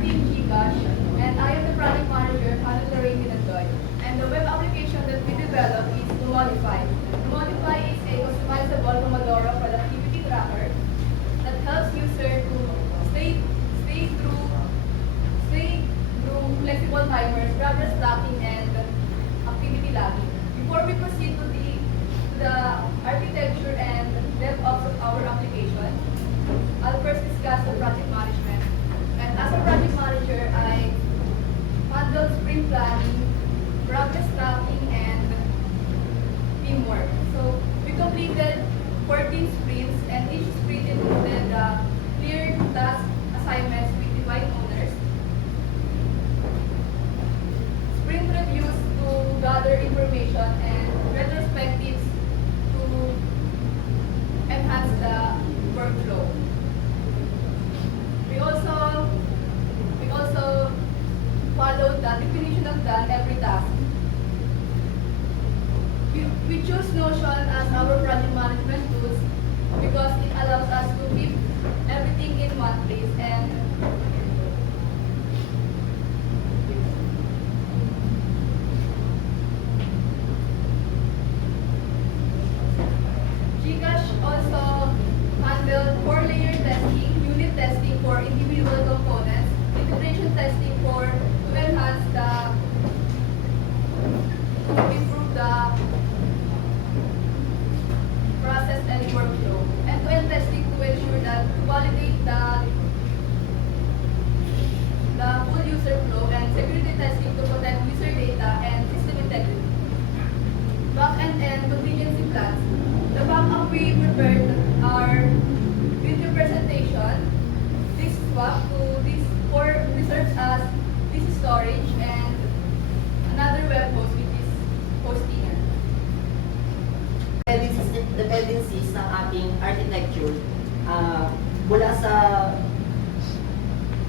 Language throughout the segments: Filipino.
Team Gcash, and I am the project manager, Hannah Lorraine Minandoy. And the web application that we developed is Numodify. Numodify is a customizable Pomodoro productivity tracker that helps users to stay through flexible timers, progress tracking, and activity logging. Before we proceed to the architecture and DevOps of our application, I'll first discuss the project management. And as a project manager, I handle sprint planning, progress tracking, and teamwork. So we completed 14 sprints, and each sprint included clear task assignments with defined owners, sprint reviews to gather information, and retrospectives to enhance the workflow. We also followed the definition of done every task. We choose Notion as our project management tools because it allows us to keep everything in one place and Gcash also handled 4-layer testing, unit testing for individual components, integration testing to enhance to improve the process and workflow, end-to-end testing to ensure that to validate the full user flow, and security testing to protect user data and system integrity. Back-end and contingency plans. The backup we prepared are video presentation, disk swap to this for reserves as this storage, and another web host which is Hostinger. Dependencies ng ating architecture mula sa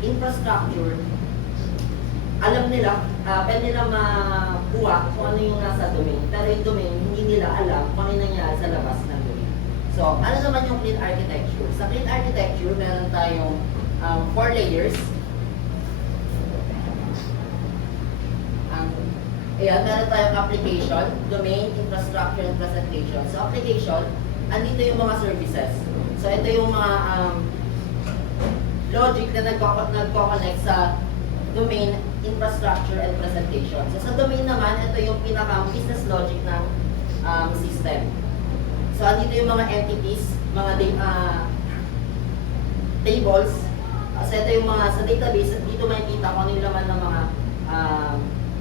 infrastructure, alam nila, pwede nila makuha kung ano yung nasa domain, pero yung domain, hindi nila alam kung ano yung nangyari sa labas ng domain. So, ano naman yung clean architecture? Sa clean architecture, meron tayong 4 layers. Ayan, meron tayong application, domain, infrastructure, and presentation. So, application, andito yung mga services. So, ito yung mga logic na nagko-connect sa domain, infrastructure, and presentation. So, sa domain naman, ito yung pinaka-business logic ng system. So, andito yung mga entities, mga tables. So, ito yung mga sa database, dito makikita kung ano yung laman ng mga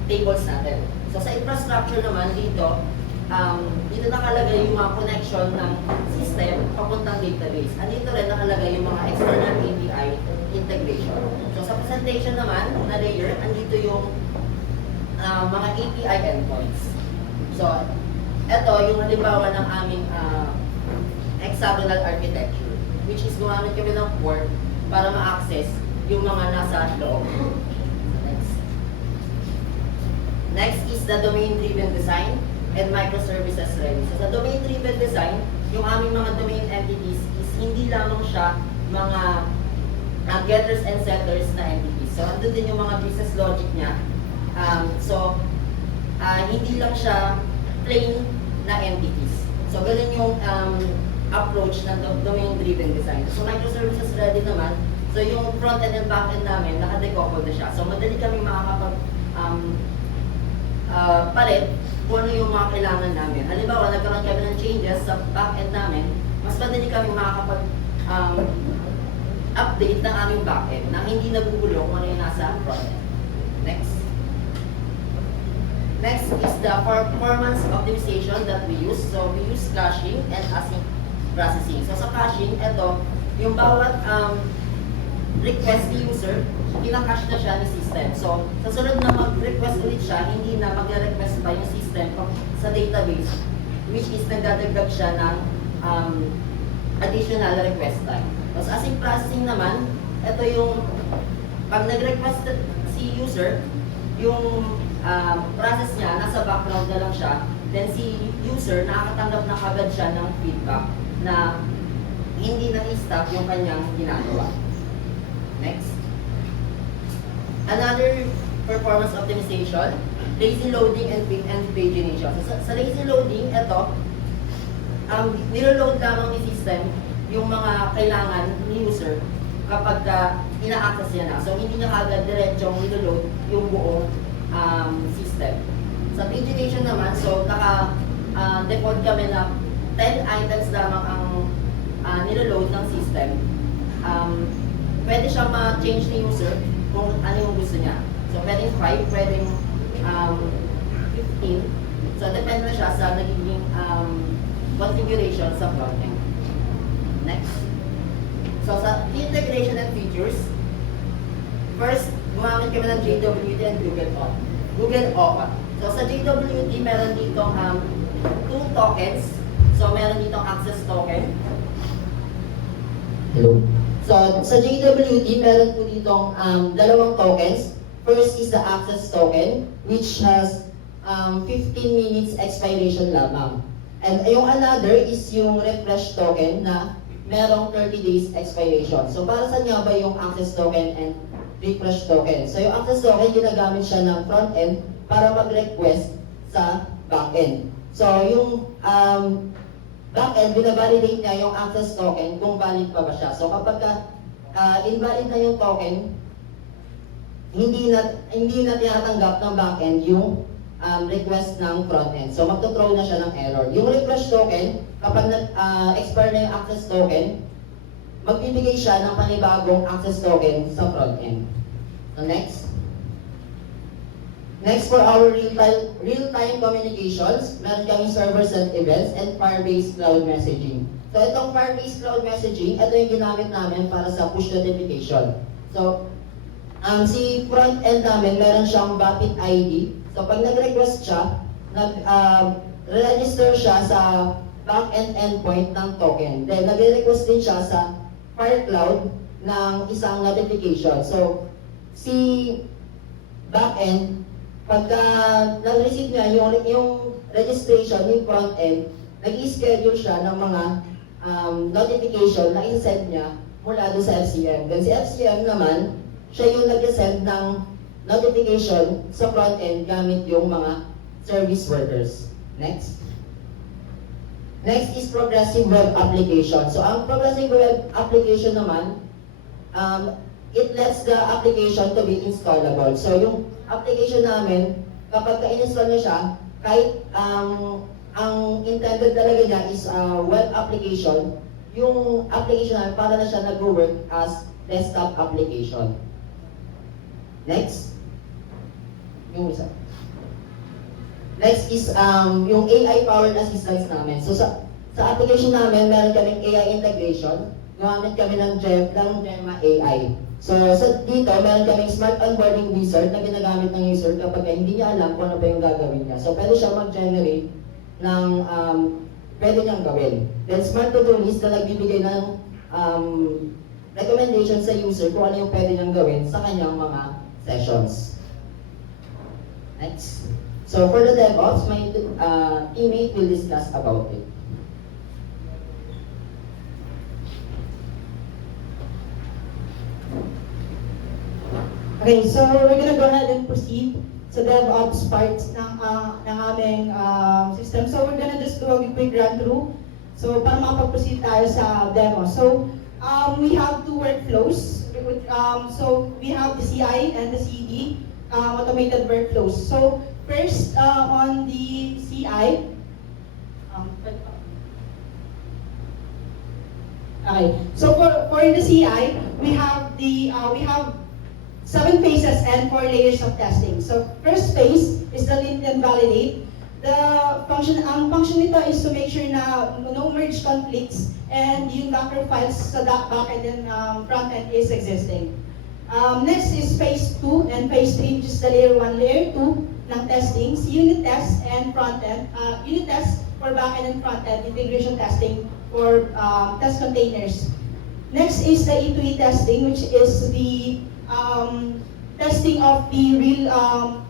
tables natin. So, sa infrastructure naman, dito nakalagay yung mga connection ng system papuntang database. Andito rin nakalagay yung mga external API integration. So, sa presentation naman, na layer, andito yung mga API endpoints. So, ito yung halimbawa ng aming hexagonal architecture, which is gumamit kami ng port para ma-access yung mga nasa loob. Next is the domain-driven design and microservices ready. So, sa domain-driven design, yung aming mga domain entities is hindi lamang siya mga getters and setters na entities. So, andun din yung mga business logic niya. Hindi lang siya plain na entities. So, ganun yung approach ng domain-driven design. So, microservices ready naman, so yung front-end and back-end namin, naka-decouple na siya. So, madali kami makakapag palit kung ano yung mga kailangan namin. Halimbawa, nagkaroon kami ng changes sa back-end namin, mas madali kami makakapag update ng aming back-end na hindi nagugulo kung ano yung nasa front-end. Next. Next is the performance optimization that we use. So, we use caching and async processing. So, sa caching, ito, yung bawat request ni user, kina-cache na siya ni system. So, sa sunod na mag-request ulit siya, hindi na mag-request pa yung system sa database, which is nagdadagdag siya ng additional request time. Tapos, async processing naman, ito yung, pag nag-request si user, yung process niya, nasa background na lang siya, then si user, nakakatanggap na kagad siya ng feedback na hindi na i-stop yung kanyang ginagawa. Next. Another performance optimization, lazy loading and pagination. So, sa lazy loading, ito, nilo-load lamang ni system yung mga kailangan ni user kapag ina-access niya na. So, hindi niya kagad diretsong nilo-load yung buong system. Sa pagination naman, so naka-default kami na 10 items lamang ang nilo-load ng system. Pwede siya ma-change ni user kung ano yung gusto niya. So, pwedeng 5, pwedeng 15. So, depende na siya sa nagiging configuration sa frontend. Next. So, sa integration and features, first, gumamit kami ng JWT and Google Auth. So, sa JWT, meron ditong 2 tokens. So, meron ditong access token. Hello. So, sa JWT, meron po ditong dalawang tokens. First is the access token, which has 15 minutes expiration lamang. And yung another is yung refresh token na merong 30 days expiration. So, para saan nga ba yung access token and refresh token? So, yung access token, ginagamit siya ng front-end para mag-request sa back-end. So, yung back-end, binavalidate niya yung access token kung valid pa ba siya. So, kapag invalid na yung token, hindi na tinatanggap ng back-end yung request ng front-end. So, magto-throw na siya ng error. Yung refresh token, kapag expire na yung access token, magbibigay siya ng panibagong access token sa front-end. So, next. Next, for our real-time communications, meron kaming server-sent events and Firebase Cloud Messaging. So, itong Firebase Cloud Messaging, ito yung ginamit namin para sa push notification. So, si front-end namin, meron siyang Bapit ID. So, pag nag-request siya, register siya sa back-end endpoint ng token. Then, nag-request din siya sa FireCloud ng isang notification. So, si back-end, pagka nag-receive niya yung registration, yung front-end, nag-i-schedule siya ng mga notification na i-send niya mula doon sa FCM. Then si FCM naman, siya yung nag-send ng notification sa front-end gamit yung mga service workers. Next. Next is progressive web application. So, ang progressive web application naman, it lets the application to be installable. So, yung application namin, kapag ka-install niya siya, kahit ang intended talaga niya is web application, yung application namin para na siya nag-work as desktop application. Next. Yung isa. Next is yung AI-powered assistance namin. So sa application namin, meron kaming AI integration. Gumamit kami ng Gemma AI. So dito, meron kaming smart onboarding wizard na ginagamit ng user kapag hindi niya alam kung ano ba yung gagawin niya. So pwede siya mag-generate ng pwede niyang gawin. Then smart to-do list na nagbibigay ng recommendation sa user kung ano yung pwede niyang gawin sa kanyang mga sessions. Next. So for the DevOps, my teammate will discuss about it. Okay, so we're gonna go ahead and proceed sa DevOps parts ng aming system. So we're gonna just do a quick run through. So para makapag-proceed tayo sa demo. So we have 2 workflows. So we have the CI and the CD automated workflows. So first on the CI, okay. So for the CI, we have 7 phases and 4 layers of testing. So first phase is the lint and validate. Ang function nito is to make sure na no merge conflicts and yung Docker files sa backend and frontend is existing. Next is phase 2 and phase 3, which is the layer 1, layer 2 ng testing, unit test and frontend. Unit test for backend and frontend, integration testing for test containers. Next is the E2E testing, which is the testing of the real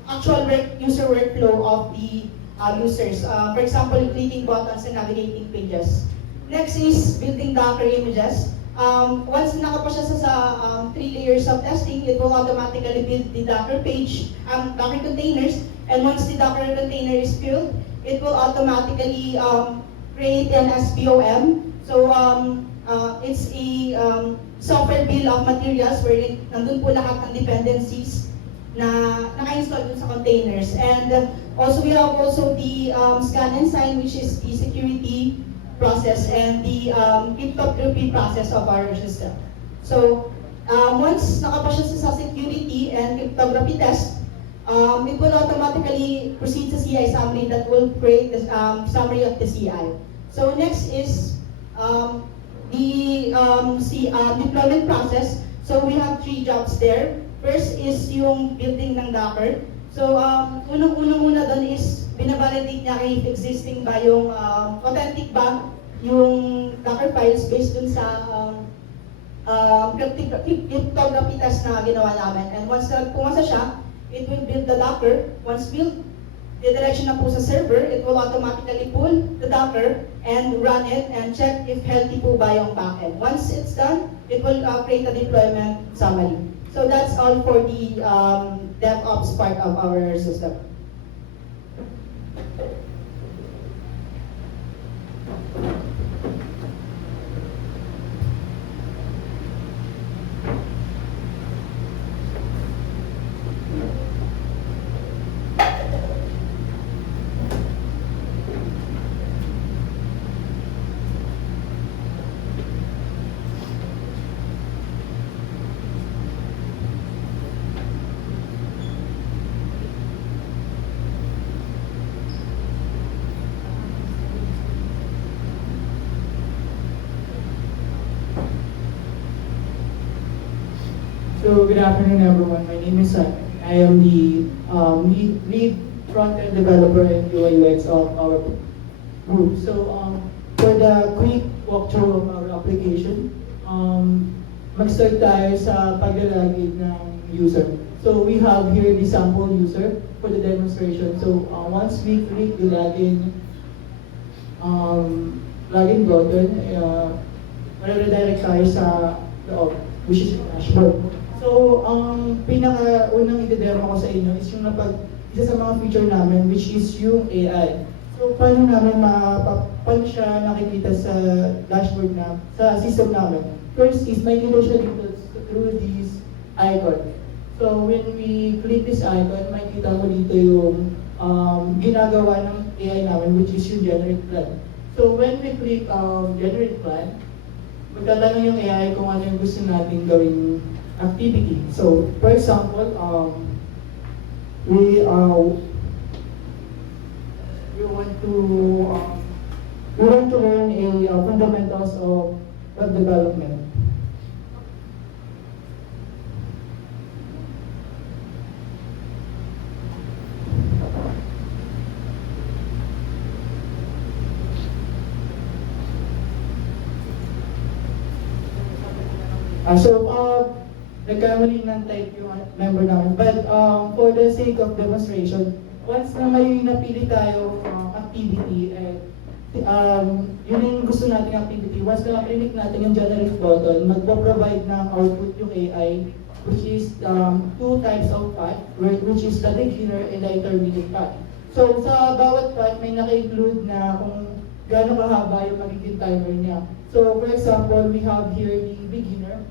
actual user workflow of the users. For example, clicking buttons and navigating pages. Next is building Docker images. Once nakapo siya sa 3 layers of testing, it will automatically build the Docker page, Docker containers, and once the Docker container is built, it will automatically create an SBOM. So it's a software bill of materials wherein nandun po lahat ng dependencies na naka-install dun sa containers. And also we have also the scan and sign, which is the security process and the cryptography process of our system. So once nakapasya sa security and cryptography test, it will automatically proceed to CI summary that will create the summary of the CI. So next is the deployment process. So we have 3 jobs there. First is yung building ng Docker. So unang-una doon is binavalidate niya if existing ba yung authentic ba yung Docker files based dun sa cryptography test na ginawa namin. And once na pumasa siya, it will build the Docker. Once built, didirection na po sa server, it will automatically pull the Docker and run it and check if healthy po ba yung backend. Once it's done, it will create a deployment summary. So that's all for the DevOps part of our system. So good afternoon, everyone. My name is Simon. I am the lead front-end developer and UI UX of our group. So for the quick walkthrough of our application, mag-start tayo sa paglalagid ng user. So we have here the sample user for the demonstration. So once we click the login button, redirect tayo sa loob, which is the dashboard. So, ang pinaka-unang i-demo ko sa inyo is yung isa sa mga feature namin, which is yung AI. So, paano siya nakikita sa dashboard sa system namin? First is, makikita siya dito through this icon. So, when we click this icon, makikita mo dito yung ginagawa ng AI namin, which is yung generate plan. So, when we click generate plan, magtatanong yung AI kung ano yung gusto natin gawing activity. So, for example, we want to learn a fundamentals of web development. Nagkamali ng type yung member namin. But for the sake of demonstration, once na may napili tayo activity, yun yung gusto nating activity, once na click natin yung generate button, magpo-provide ng output yung AI, which is 2 types of path, which is the beginner and the intermediate path. So sa bawat path, may naka-include na kung gaano kahaba yung magiging timer niya. So for example, we have here the beginner.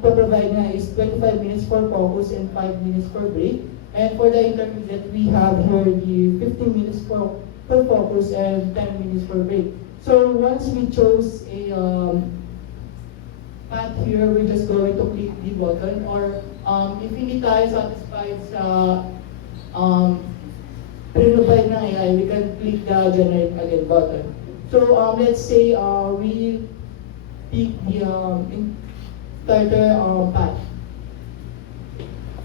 Provide na is 25 minutes for focus and 5 minutes for break. And for the intermediate, we have here the 15 minutes for focus and 10 minutes for break. So once we chose a path here, we're just going to click the button, or if hindi tayo satisfied sa provide ng AI, we can click the generate again button. So let's say we pick the starter path.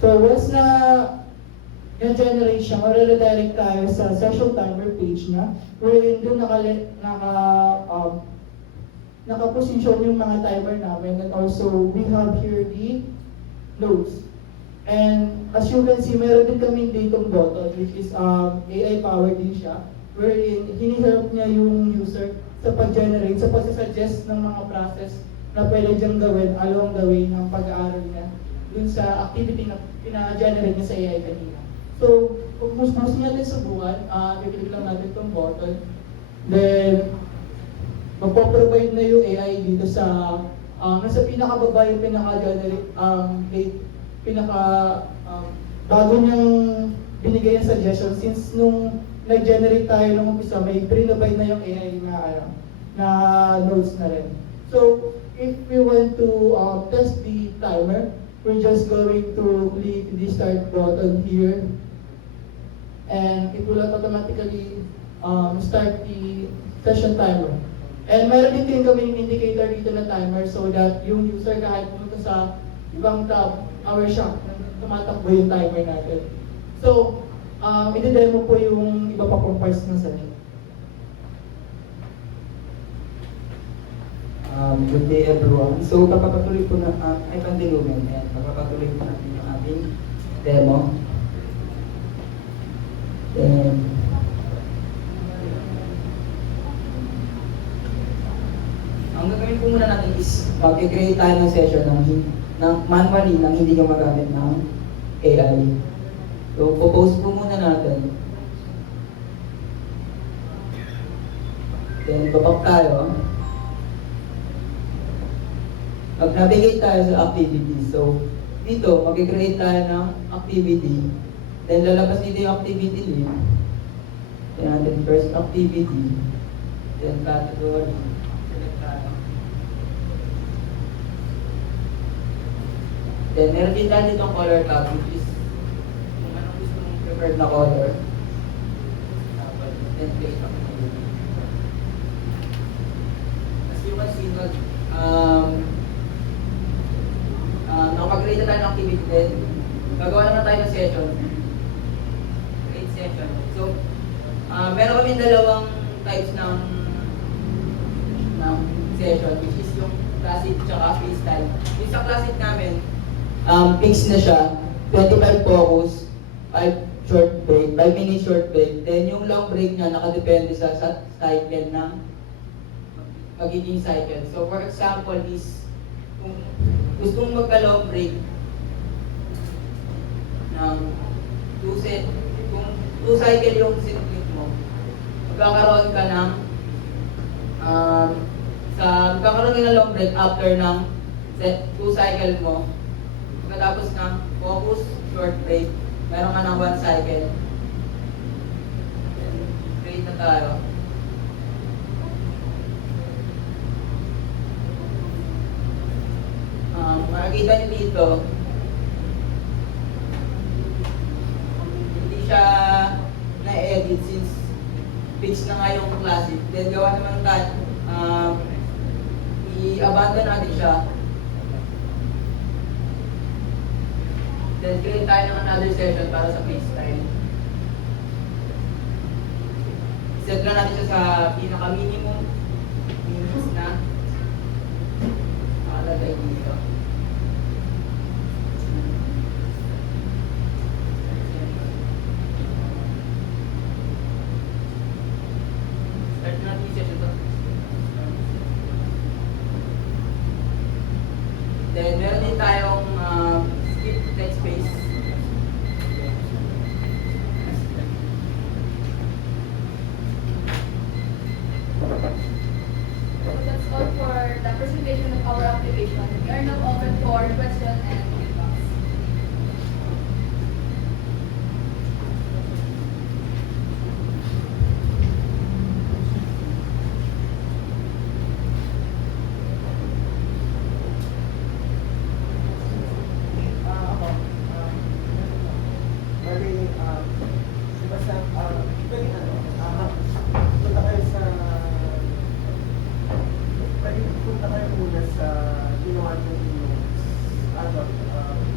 So once na generate siya, redirect tayo sa session timer page na, wherein doon naka-position yung mga timer namin, and also we have here the nodes. And as you can see, meron din kaming datum button, which is AI powered din siya, wherein hinihelp niya yung user sa pag-generate, sa pag-suggest ng mga process na pwede diyang gawin along the way ng pag-aaral niya dun sa activity na pina-generate niya sa AI kanina. So, kung gusto natin subukan, i-click lang natin itong button. Then, magpo-provide na yung AI dito sa nasa pinakababa yung pinaka-generate, bago niyang binigay yung suggestion since nung nag-generate tayo nung umpisa, may pre-provide na yung AI na nodes na rin. So, if we want to test the timer, we're just going to click the start button here. And it will automatically start the session timer. And meron din kaming indicator dito na timer so that yung user kahit pumunta sa ibang tab, aware siya na tumatakbo yung timer natin. So, i-demo po yung iba pa pong parts ng session. Good day everyone. So papapatuloy po na ay pandilumin and papapatuloy po natin yung ating demo. Then ang gagawin po muna natin is mag-create tayo ng session ng manually nang hindi gumagamit ng AI. So po-post po muna natin. Then babak tayo. Mag-navigate tayo sa activity. So, dito, mag-create tayo ng activity. Then, lalabas dito yung activity link. Then, natin first activity. Then, category. Select tayo. Then, meron din tayo ditong color tab, which is kung anong gusto mong preferred na color. Then, create activity. As you can see, nakapag-create na tayo ng activity din. Gagawa naman tayo ng session. Create session. So, meron kami dalawang types ng session, which is yung classic tsaka freestyle. Yung sa classic namin, fixed na siya, 25 focus, 5 short break, 5 minute short break. Then yung long break niya nakadepende sa cycle ng magiging cycle. So for example is, kung gusto mong magka-long break ng 2 set, kung 2 cycle yung set mo, magkakaroon ka ng magkakaroon ka ng long break after ng 2 cycle mo. Pagkatapos ng focus, short break, meron ka ng 1 cycle. Create na tayo. Makikita niyo dito, hindi siya na-edit since fix na nga yung classic. Then gawa naman tayo, i-abandon natin siya. Then create tayo ng another session para sa freestyle. Set lang natin siya sa pinaka-minimum minutes na nakalagay dito. Start natin yung session to. Then meron din tayong skip text space. So that's all for the presentation of our application. We are now open for question and feedback. Punta kayo muna sa ginawa nyo yung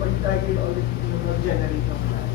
pag-try kayo ulit yung mag-generate ng class.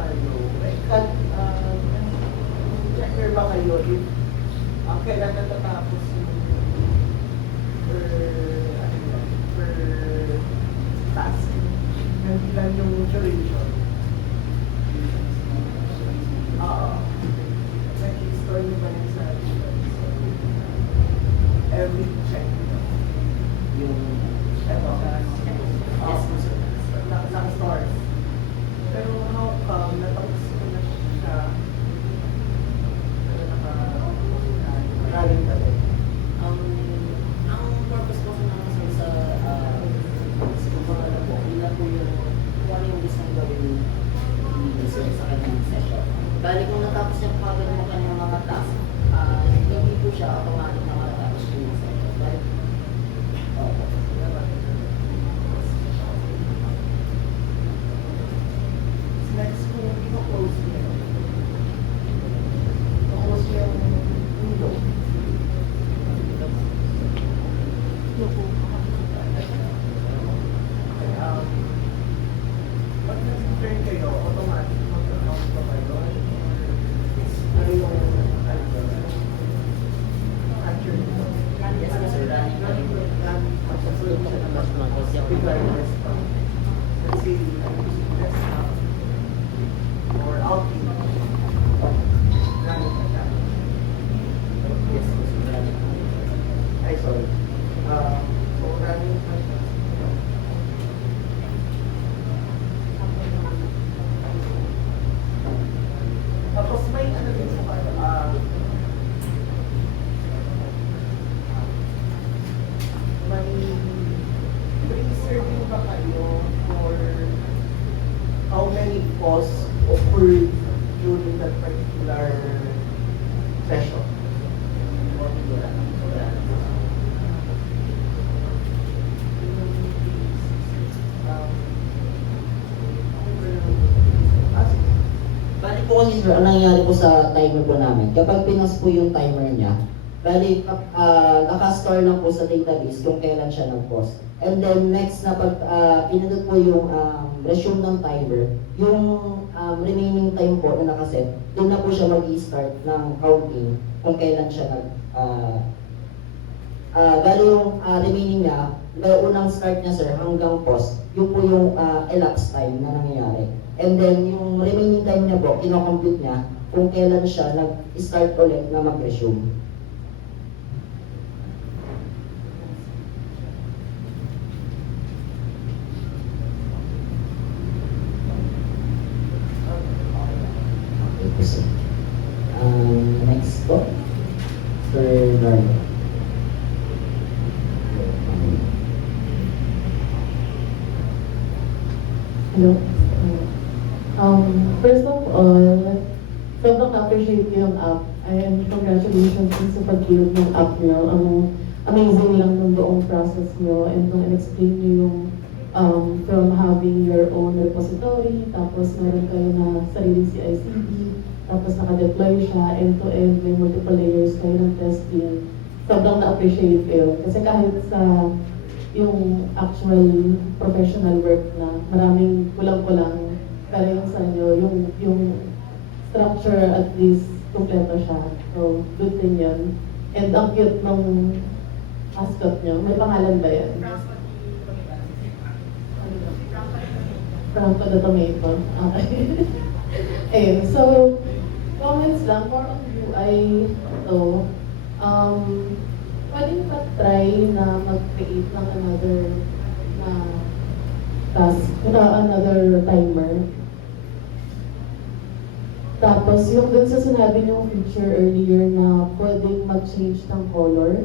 scenario, checker ba kayo if kailan natatapos yung per task? Ilan yung duration? Oo. Nag-install nyo ba yun sa every check? Yung Eto. yes, sir. Sa stores. Pero how come natapos ko na siya? Pero naka-running pa rin. Ang purpose ko naman sa pagkakala po, yun lang po yung kung ano yung gusto mong gawin ni sir sa kanyang session. Bali kung natapos niya po agad yung kanyang mga task, hindi po siya automatic na matatapos yung session. Bali, opo. Next kung i-close niya. I-close niya yung window. Okay, pag nag-turn kayo, automatic mag-account pa kayo? Or ano yung actually? Yes, sir. Running pa rin po. Regardless of, let's say, desktop or Outlook, running pa siya. Yes, sir. Running pa rin. Ay, sorry. So, running pa siya. Tapos may ano din sa may pre-serving ba kayo for how many posts occurred during that particular session? Bali po kasi sir, ang nangyayari po sa timer po namin, kapag pinas po yung timer niya, bali naka-store lang po sa database kung kailan siya nag-post. And then next na pag pinindot po yung resume ng timer, yung remaining time po na nakaset, doon na po siya mag-i-start ng counting kung kailan siya bali yung remaining niya, unang start niya sir hanggang post, yun po yung elapsed time na nangyayari. And then yung remaining time niya po, kinocompute niya kung kailan siya nag-start ulit na mag-resume. Okay po sir. Next po, Sir Dardo. Hello. First of all, sobrang appreciate ko yung app. And congratulations din sa pag-build ng app nyo. Ang amazing lang ng buong process nyo and nung in-explain nyo yung from having your own repository, tapos meron kayo na sariling CI/CD, tapos naka-deploy siya end-to-end, may multiple layers kayo ng testing. Sobrang na-appreciate ko yun. Kasi kahit sa yung actual professional work na maraming kulang-kulang, pero yung sa inyo, yung structure at least kompleto siya. So, good thing yun. And ang cute ng mascot nyo. May pangalan ba yan? Franco the Tomato. Okay. Ayun, so, comments lang, more on UI to, pwede pa try na mag-create ng another na task, another timer. Tapos yung dun sa sinabi niyong feature earlier na pwedeng mag-change ng color.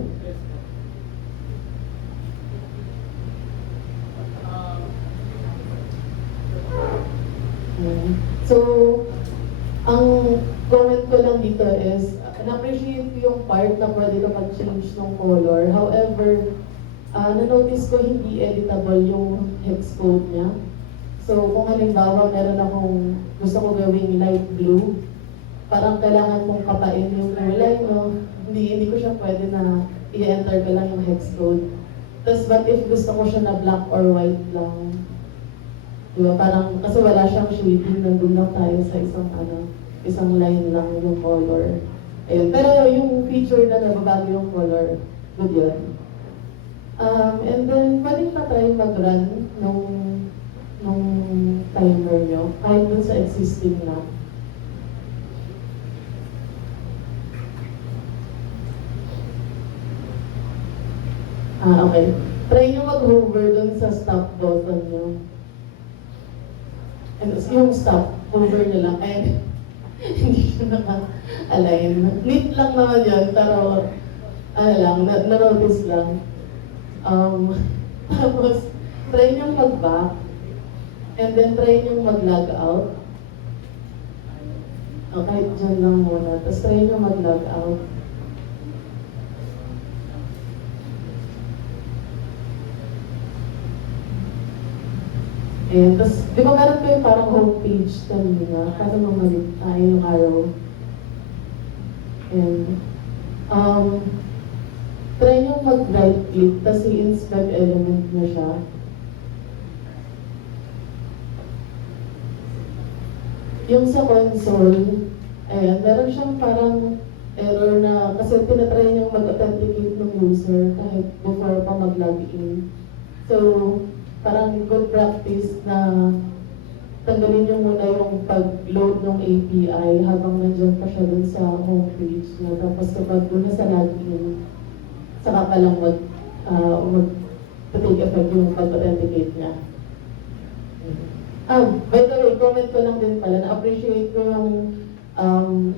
So, ang comment ko lang dito is, na-appreciate ko yung part na pwede ka mag-change ng color. However, na-notice ko hindi editable yung hex code niya. So, kung halimbawa meron akong gusto ko gawing light blue, parang kailangan kong kapain yung kulay, no? Hindi ko siya pwede na i-enter ko lang yung hex code. Tapos, but if gusto ko siya na black or white lang, Diba? Parang, kasi wala siyang shading, nandun lang tayo sa isang line lang yung color. Ayun. Pero yung feature na nababago yung color, good yun. And then, pwedeng pa-try mag-run nung timer nyo, kahit dun sa existing na. Okay. Try nyo mag-hover dun sa stop button nyo. And yung stop, hover nyo lang. And hindi siya naka-align. Neat lang naman yun, pero ano lang, na-notice lang. Tapos, try nyo mag-back. And then try nyo mag-log out. Kahit dyan lang muna. Tapos try nyo mag-log out. Ayan, tapos, di ba meron kayo parang homepage kanina? Paano mamalik tayo yung arrow? And, try nyo mag-right click, tapos i-inspect element na siya. Yung sa console, ayan, meron siyang parang error na, kasi tinatry nyo mag-authenticate ng user kahit before pa mag-login. So, parang good practice na tanggalin nyo muna yung pag-load ng API habang nandyan pa siya dun sa homepage niya. Tapos kapag dun na sa login, saka ka lang mag-take effect yung pag-authenticate niya. By the way, comment ko lang din pala, na-appreciate ko yung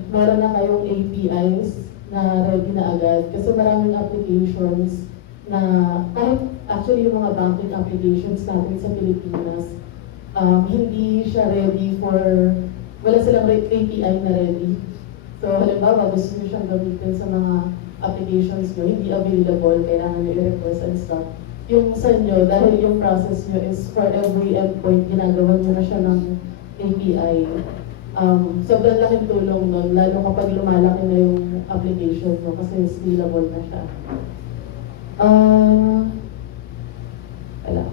meron na kayong APIs na ready na agad. Kasi maraming applications na kahit actually yung mga banking applications natin sa Pilipinas, hindi siya ready for, wala silang API na ready. So halimbawa, gusto nyo siyang gamitin sa mga applications nyo, hindi available, kailangan nyo i-request and stuff. Yung sa inyo, dahil yung process nyo is for every endpoint, ginagawa nyo na siya ng API. Sobrang laking tulong nun, lalo kapag lumalaki na yung application mo kasi scalable na siya. Wala.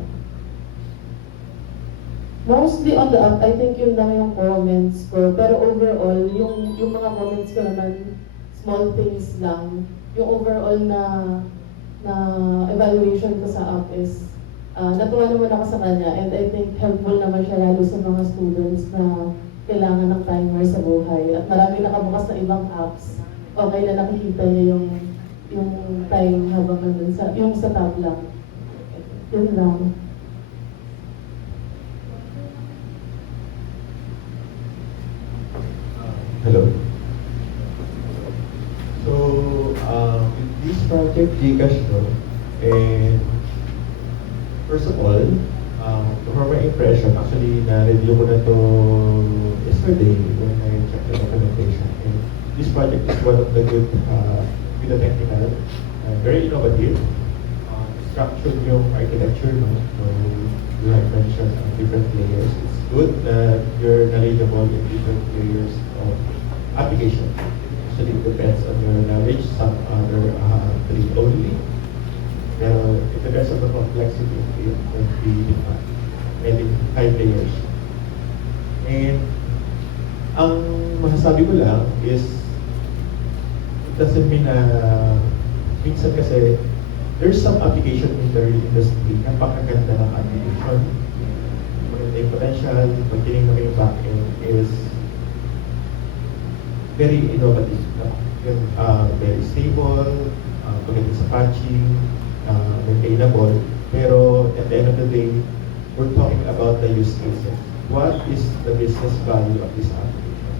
Mostly on the app, I think yun lang yung comments ko. Pero overall, yung mga comments ko naman, small things lang. Yung overall na evaluation ko sa app is, natuwa naman ako sa kanya and I think helpful naman siya lalo sa mga students na kailangan ng timer sa buhay. At marami nakabukas na ibang apps. Okay na nakikita niya yung time habang nandun yung sa tab lang. Yun lang. Hello. So, with this project Gcash, and first of all, for my impression, actually, na-review ko na to yesterday when I checked the documentation. And this project is one of the good technical, very innovative, structured yung architecture, no? So, you have mentioned different layers. It's good that you're knowledgeable in different layers of application. Actually, it depends on your knowledge. Some other three only. Pero it depends on the complexity of the many 5 layers. And ang masasabi ko lang is it doesn't mean na minsan kasi there's some application in the real industry na pakaganda ng application. Maganda yung potential, pag tinignan mo yung backend is very innovative. Very stable, maganda sa patching, maintainable. Pero at the end of the day, we're talking about the use cases. What is the business value of this application?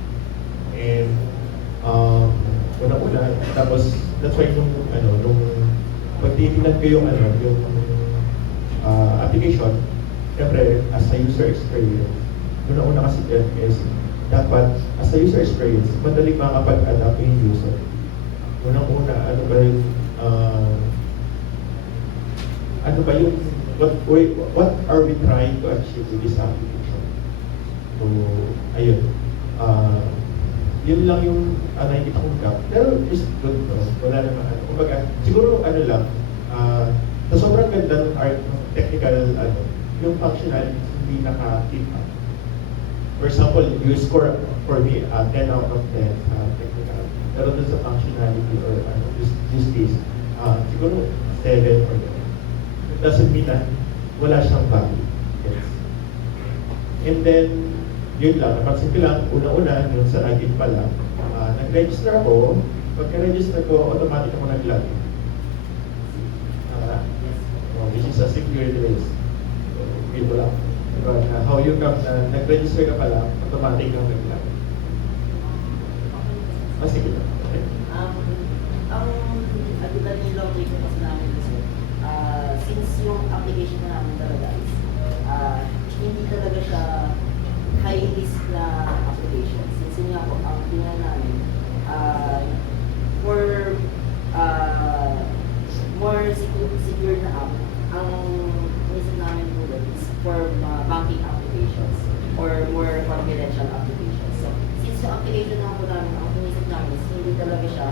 And una-una, tapos that's why nung pag titignan ko yung application, siyempre as a user experience, una-una kasi yan is dapat as a user experience, madaling makapag-adapt yung user. Unang-una, what are we trying to achieve with this application? So, ayun. Yun lang yung nakikita kong gap. Pero is good, no? Wala naman kumbaga, siguro lang, sa sobrang ganda ng art, technical, yung functionality, hindi naka-keep up. For example, you score for me 10 out of 10 technical. Pero dun sa functionality or use case, siguro 7 or 8. It doesn't mean na wala siyang value. Yes. And then, yun lang, napansin ko lang, una-una, yung sa login pa lang, nag-register ako, pagka-register ko, automatic ako nag-login. Which is a security risk. So, feel ko lang. But how you come na nag-register ka pa lang, automatic kang nag-login. Sige lang. Okay. Ang additional nilang take ko kasi namin kasi, since yung application na namin talaga is, hindi talaga siya high risk na application. Since yun nga po, ang tingnan namin, for more secure na app, ang reason namin po is for banking applications or more confidential applications. So, since yung application na po namin, ang inisip namin is hindi talaga siya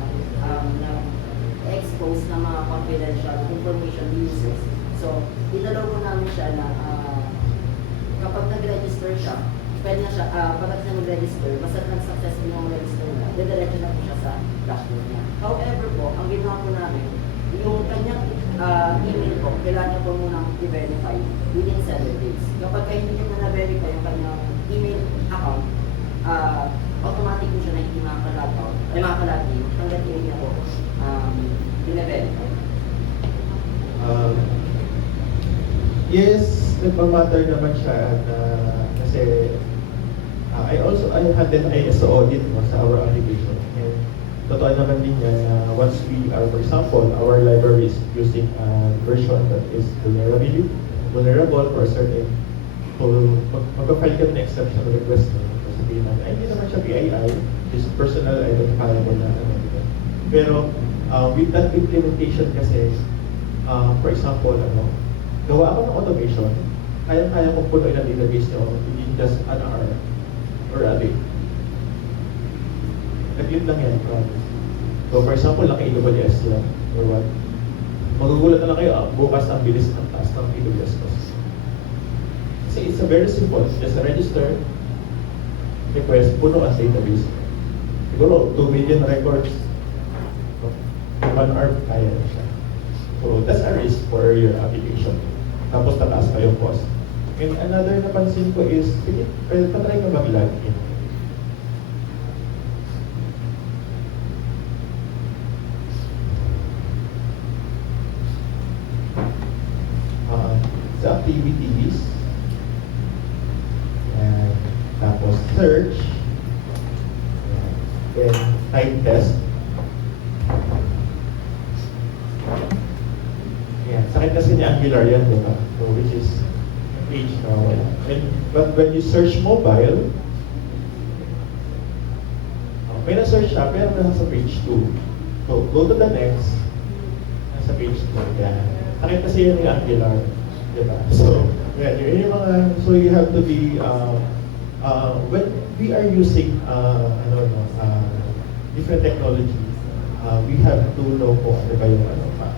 na-expose na mga confidential information users. So, dinalaw po namin siya na kapag nag-register siya, pwede na siya, pagkat na mag-register, basta nag-successful yung register na, didiretso na po siya sa dashboard niya. However po, ang ginawa po namin, yung kanyang email po, kailangan niya po munang i-verify within 7 days. Kapag hindi niya po na-verify yung kanyang email account, automatic po siya na hindi makakalagin hanggang hindi niya po i-verify. Yes, nagmamatter naman siya na kasi I handle ISO audit sa our application. And totoo naman din yan na once we are, for example, our library is using a version that is vulnerable for a certain, so magpa-file kami ng exception request na sabihin natin, hindi naman siya PII, is personal identifiable na ano. Pero with that implementation kasi, for example, gawa ako ng automation, kaya kong punuin ang database nyo within just an hour or a day. Nag-lit lang yan, promise. So for example, naka-AWS lang or what. Magugulat na lang kayo, bukas ang bilis ng task ng AWS cost. Kasi it's a very simple, just a register, request, puno ang database. Siguro 2 million records, 1 hour kaya na siya. So that's a risk for your application. Tapos tataas pa yung cost. And another napansin ko is, pwede patry ka mag-log in. Sa activities. And tapos search. Then type test. Yan. Sa akin kasi ni Angular yan, diba? So which is page now. But when you search mobile, may na-search siya, pero nasa page 2. So go to the next, nasa page 2. Yan. Sa akin kasi yan yung Angular. Diba? So, yan. Yun yung mga, so you have to be, when we are using, different technology, we have to know kung ano ba yung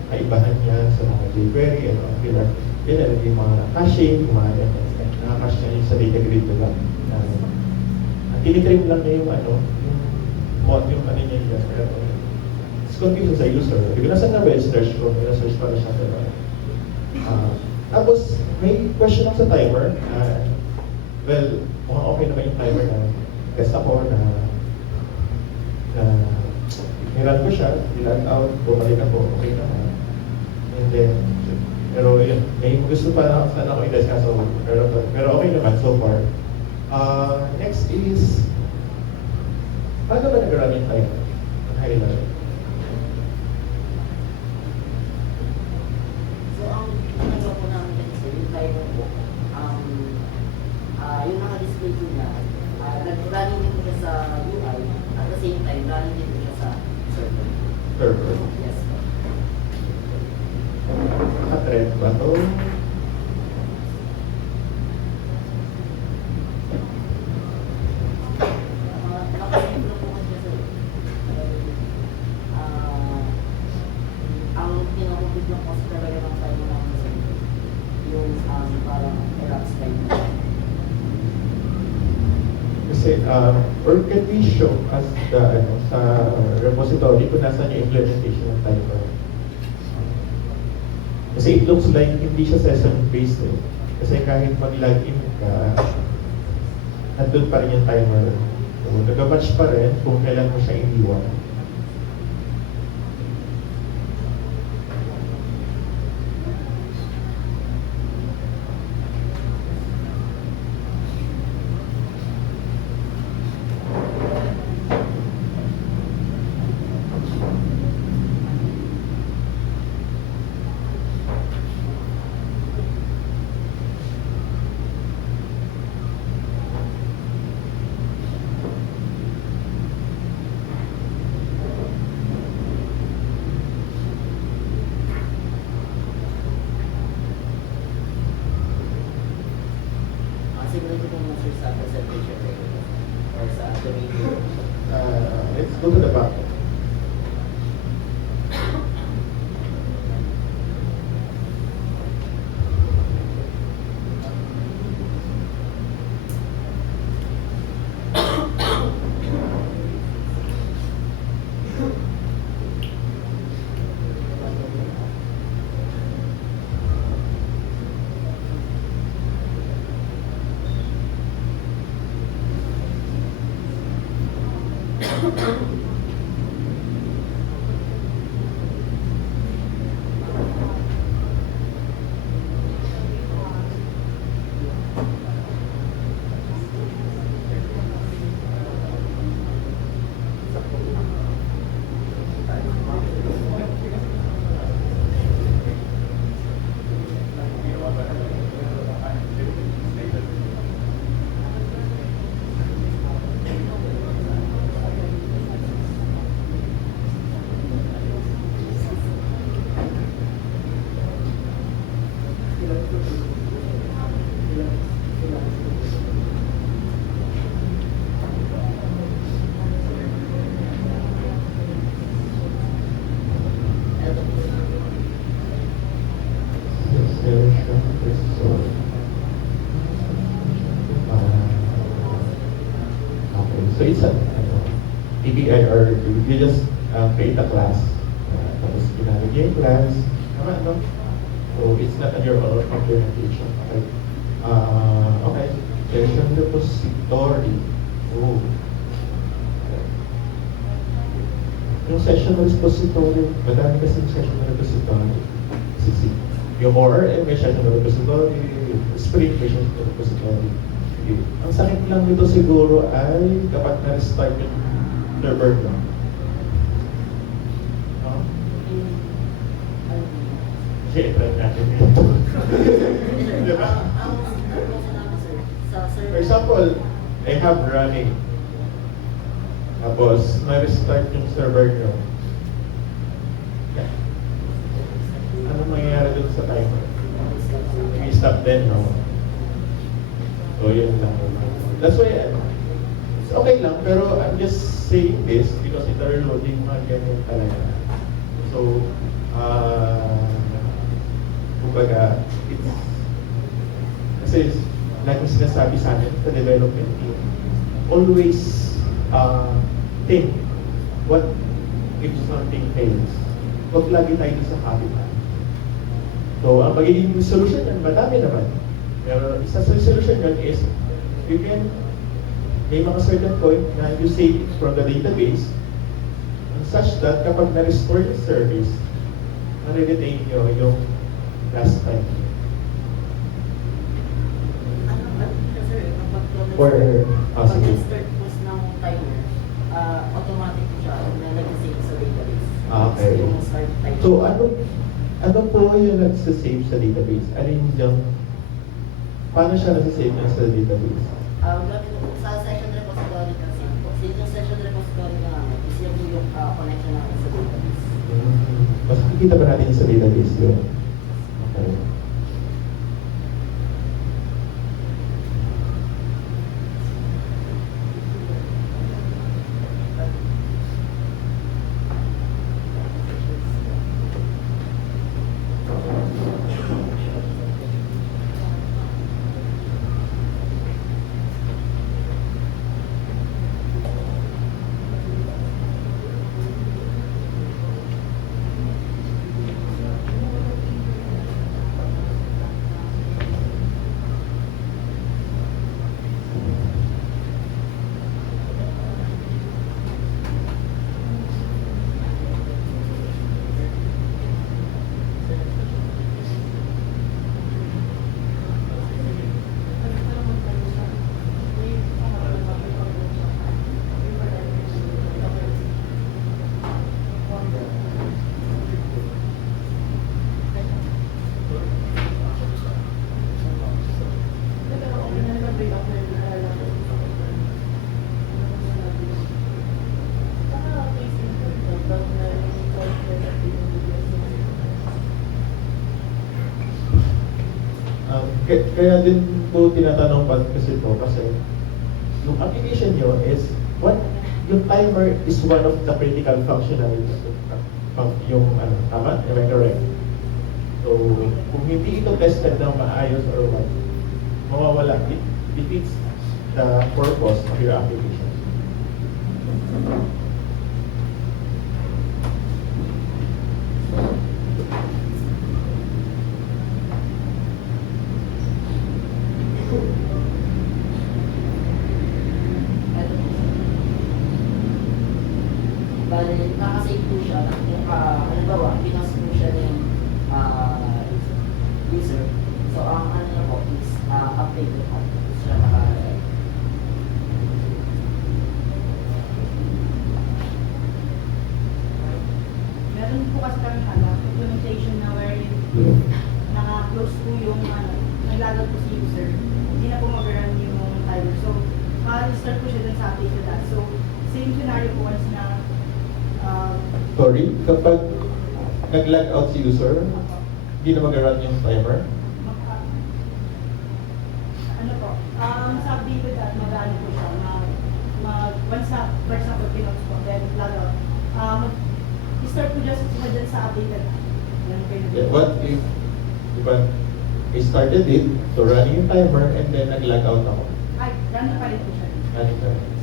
kaibahan niya sa mga jQuery and Angular. Yan yung mga caching, mga nakacache niya sa data grid diba? Ang tinitrim lang niya yung yung ano niya yun. It's confusing sa user. Hindi nasa nga ba yung search ko? May na-search pa na siya. Diba? Tapos, may question ako sa timer. Well, mukhang okay naman yung timer na test ako na nilan ko siya, nilan out, bumalik ako, okay naman. And then, pero yun, may gusto pa na sana ako i-discuss ako. Pero okay naman so far. Next is, paano ba nag-run yung timer? Ang high level. So, ang ginagawa po namin din sa yung timer po, yung naka-display po niya, running din po siya sa UI, at the same time, running din po siya sa server. Server. Yes po. Naka-thread ba ito? Nakasimple po kasi siya sa ang pinakupit ng cost talaga ng timer namin sa yung parang elapsed time. Kasi, or can we show as the, sa repository kung nasaan yung implementation ng timer? Kasi it looks like hindi siya session-based eh. Kasi kahit mag-login ka, nandun pa rin yung timer. So, nag-match pa rin kung kailan mo siya iniwan. Siguro ko kung sir sa presentation or sa domain. Let's go to the back. So it's a TBI or you just create a class. Tapos ginamit yung class. Tama, no? So it's not your own implementation. Okay. Okay. Session repository. Oh. Yung session repository, madami kasi yung session repository. Kasi yung ORM may session repository, Spring may session repository. Ang sakit lang nito siguro ay kapag na-restart yung server mo. Kasi i-try natin ito. Di ba? For example, I have running. Tapos, na-restart yung server nyo. Ano mangyayari dun sa timer? I-stop din, no? So, yun lang. That's why, it's okay lang, pero I'm just saying this because interloading mga ganyan talaga. So, kumbaga, it's, kasi, like yung sinasabi sa amin sa development team, always think, what if something fails? Huwag lagi tayo sa habitat. So, ang magiging solution yan, madami naman. Pero isa sa solution yun is, you can, may mga certain point na you save it from the database such that kapag na-restore yung service, na-retain nyo yung last time. Or, Pag sige. start post ng timer, automatic siya na nag-save sa database. Okay. Yung start timer. So, ano po yung nagsasave sa database? Ano yung, paano siya nagsasave sa database? Gamit ko sa session repository kasi. Kasi yung session repository na namin is yung connection namin sa database. Mas makikita ba natin yung sa database yun? Okay. Kaya din po tinatanong pa kasi po kasi yung application nyo is what yung timer is one of the critical functionalities of yung ano, tama? Am I correct? So, kung hindi ito tested ng maayos or what, mawawala. It defeats the purpose of your application. Bale, nakasave po siya. Halimbawa, pinost po siya ng user. So, ang ano niya po is updated po. Siya nakalagay. Meron po kasi kami implementation na wherein naka-close po yung naglalag po si user. Hindi na po mag-run yung timer. So, start po siya dun sa update na that. So, same scenario po once na Sorry, kapag nag-log out si user, hindi na mag-run yung timer. ano po, sa update na that, mag-ano po siya once na, for example, pinost po, then log out. Start po just dyan sa update na that. Yan po yung- Yeah, what if, diba, I started it, so running yung timer, and then nag-log out ako. Ay, run pa rin po siya. Running timer.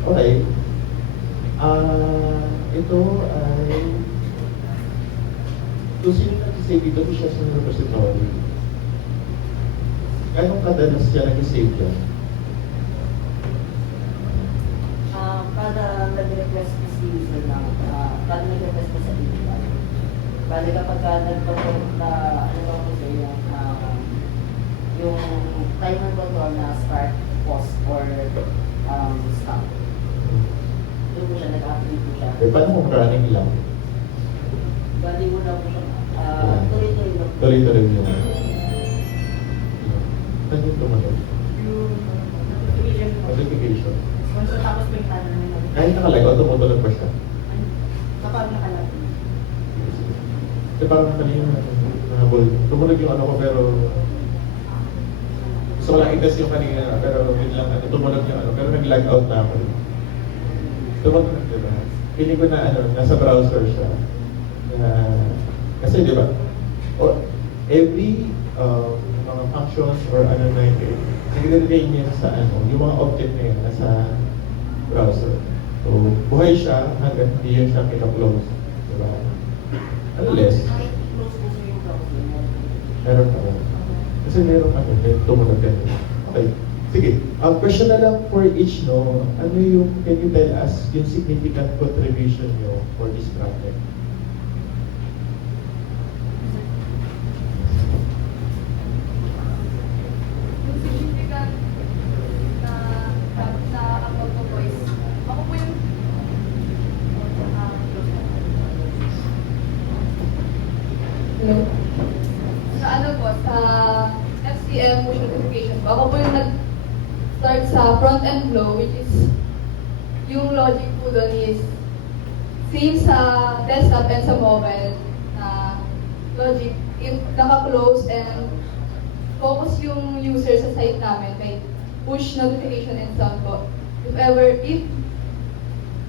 Okay. Ito ay kung sino nag-save dito po siya sa repository. Gano'ng kadalas siya nag-save dyan? Kada nag-request ko si user lang, kada nag-request ko sa email. Bale kapag nagpapag na, ano ba ko sa yung timer control na start, pause, or stop. Doon po siya, nag-update po siya. Eh, paano kung running lang? Bali mo na po siya, tuloy-tuloy lang. Tuloy-tuloy yun. Saan yung tumunod? Yung notification po. Notification. Once natapos po yung timer na yun. Kahit nakalagaw, tumutulog pa siya. Kapag nakalap. Kasi parang kanina, nahabol. Tumunog yung ano ko, pero gusto ko lang i-test yung kanina, pero yun lang, tumunog yung ano, pero nag-log out na ako. Tumunog, diba? Feeling ko na ano, nasa browser siya. Kasi diba, every mga functions or ano na yun, nag-relay niya sa ano, yung mga object na yun, nasa browser. So, buhay siya hanggang hindi yun siya kita-close. Diba? Unless, Kahit i-close po siya yung browser mo. meron pa rin. Kasi meron ano, may tumunog din. Okay. Sige. Question na lang for each, no? Ano yung, can you tell us yung significant contribution nyo for this project? Yung significant na upload ko voice. Ako po yung Hello? sa ano po, sa FCM push notification po. Ako po yung nag-start sa front-end flow, which is yung logic po doon is same sa desktop and sa mobile na logic. If naka-close and focus yung user sa site namin, may push notification and sound po. If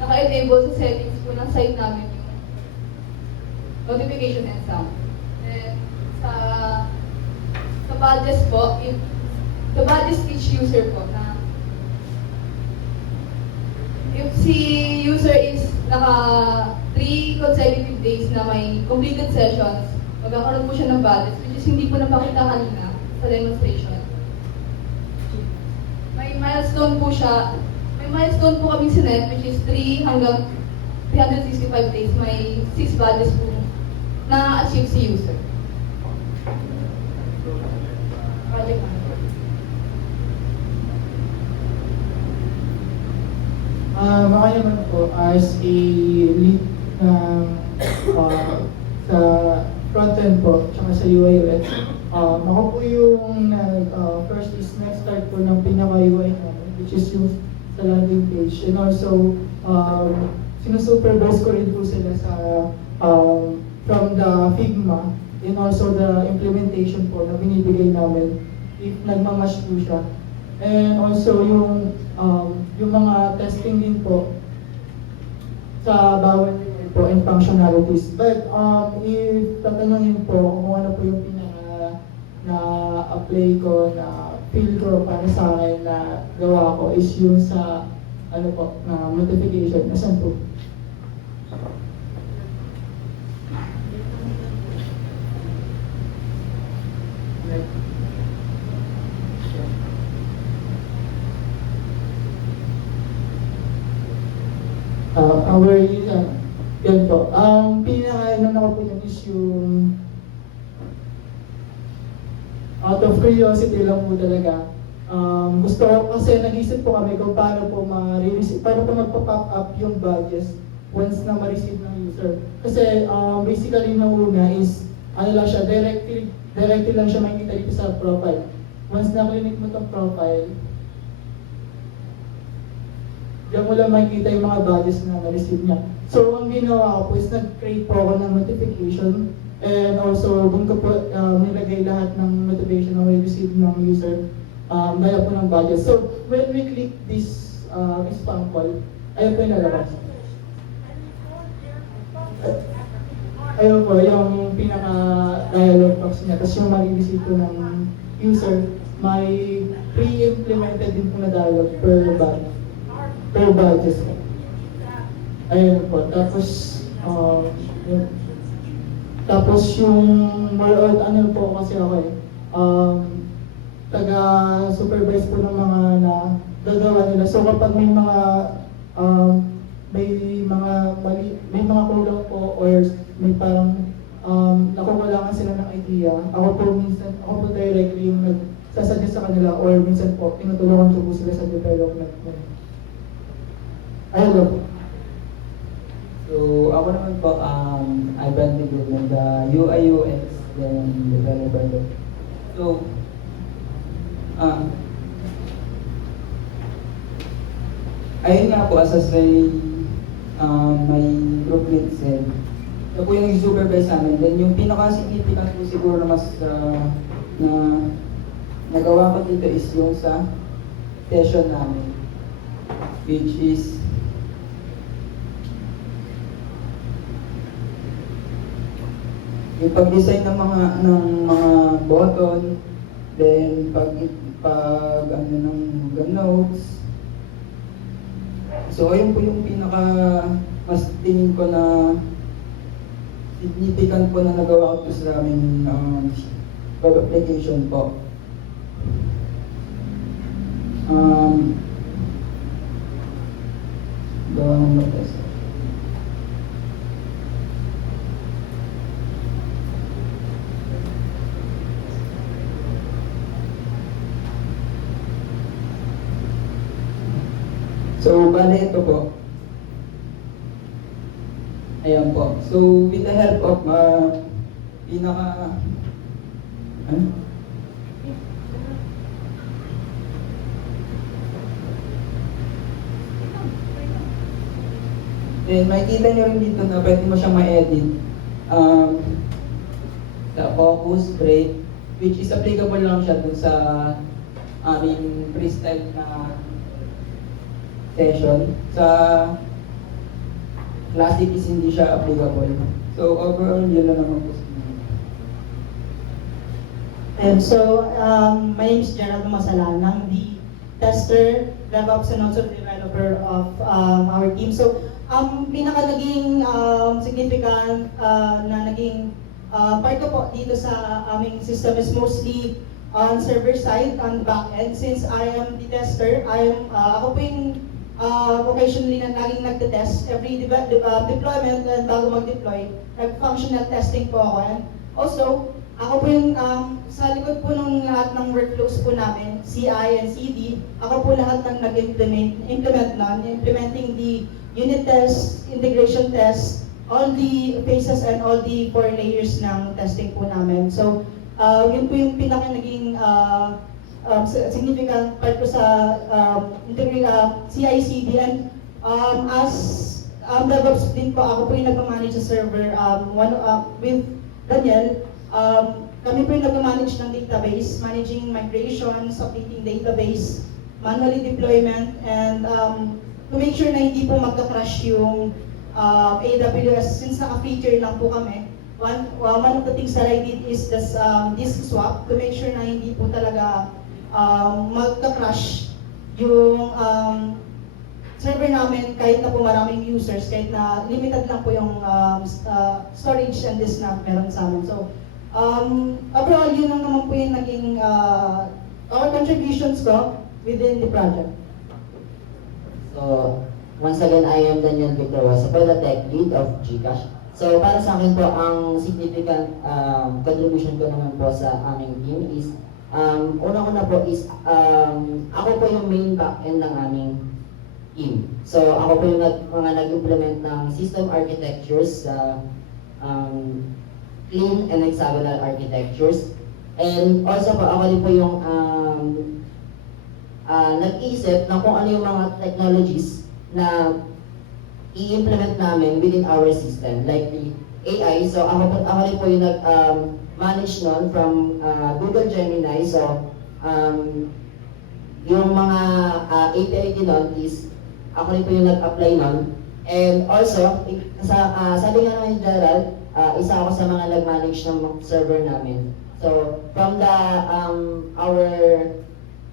naka-enable sa settings po ng site namin yung notification and sound. Then, sa badges po, if the badges each user po na if si user is naka 3 consecutive days na may completed sessions, magkakaroon po siya ng badges, which is hindi po napakita kanina sa demonstration. May milestone po siya. May milestone po kami sinet, which is 3 hanggang 365 days. May 6 badges po na achieve si user. Project manager. Baka naman po, as a lead sa front-end po, tsaka sa UI UX, ako po yung first is nag-start po ng pinaka-UI namin, which is yung sa landing page. And also, sinusupervise ko rin po sila sa from the Figma and also the implementation po na binibigay namin if nagmamash po siya. And also yung mga testing din po sa bawat layer po and functionalities. But if tatanungin po kung ano po yung pinaka na-apply ko, na feel ko para sa akin na gawa ko is yung sa ano po, na notification. Nasaan po? Yan po. Ang pinaka-ano ko po yun is yung out of curiosity lang po talaga. Gusto ko kasi nag-isip po kami kung paano po paano po magpa-pop up yung badges once na ma-receive ng user. Kasi basically na una is ano lang siya, directly lang siya makikita dito sa profile. Once na click mo tong profile, diyan mo lang makikita yung mga badges na na-receive niya. So, ang ginawa ko po is nag-create po ako ng notification and also doon ko po nilagay lahat ng notification na may receive ng user gaya po ng badges. So, when we click this spam call, ayun po yung lalabas. Ayun po, yung pinaka-dialog box niya. Tapos yung marireceive po ng user, may pre-implemented din po na dialog per badges. Ayun po. Tapos yung more on ano po kasi ako taga-supervise po ng mga gagawa nila. So kapag may mga may mga kulang po or may parang nakukulangan sila ng idea, ako po directly yung nagsasuggest sa kanila or minsan po tinutulungan ko po sila sa development. Ayun lang po. So, ako naman po, Ivan Development, the UI UX, then developer. So, ayun nga po, as may group lead said, siya po yung nag-supervise sa amin. Then yung pinaka-significant po siguro na mas na nagawa ko dito is yung sa session namin, which is yung pag-design ng mga button, then pag ano ng notes. So ayun po yung pinaka mas tingin ko na significant po na nagawa ko sa aming web application po. Gawang mag-test. So, bale ito po. Ayan po. So, with the help of then, makikita nyo rin dito na pwede mo siyang ma-edit. Sa focus, break, which is applicable lang siya dun sa aming freestyle na session. Sa classic is hindi siya applicable. So overall, yun lang naman po. And so, my name is Gerald Masalan. I'm the tester, DevOps, and also developer of our team. So, pinaka naging significant na naging part ko po dito sa aming system is mostly on server side, on the back end. Since I am the tester, ako po yung occasionally na laging nagte-test every deployment and bago mag-deploy, nag-functional testing po ako. And also, ako po yung sa likod po ng lahat ng workflows po namin, CI and CD, ako po lahat ng implement nun, implementing the unit test, integration test, all the phases and all the 4 layers ng testing po namin. So, yun po yung pinaka naging significant part ko sa CI/CD. And as DevOps din po, ako po yung nagmamanage sa server with Daniel. kami po yung nag-manage ng database, managing migrations, updating database, manually deployment, and to make sure na hindi po magka-crash yung AWS since naka-feature lang po kami. One of the things that I did is this disk swap to make sure na hindi po talaga magka-crash yung server namin kahit na po maraming users, kahit na limited lang po yung storage and disk na meron sa amin. So, overall, yun lang naman po yung naging our contributions ko within the project. So, once again, I am Daniel Victor Wasapo, the tech lead of GCash. So, para sa akin po, ang significant contribution ko naman po sa aming team is, una-una po is, ako po yung main back-end ng aming team. So, ako po yung mga nag-implement ng system architectures sa clean and hexagonal architectures. And also po, ako din po yung nag-iisip ng kung ano yung mga technologies na i-implement namin within our system, like the AI. So ako rin po yung nag-manage nun from Google Gemini. So yung mga API din nun is ako rin po yung nag-apply nun. And also, sabi nga naman ni Gerald, isa ako sa mga nag-manage ng server namin. So from the our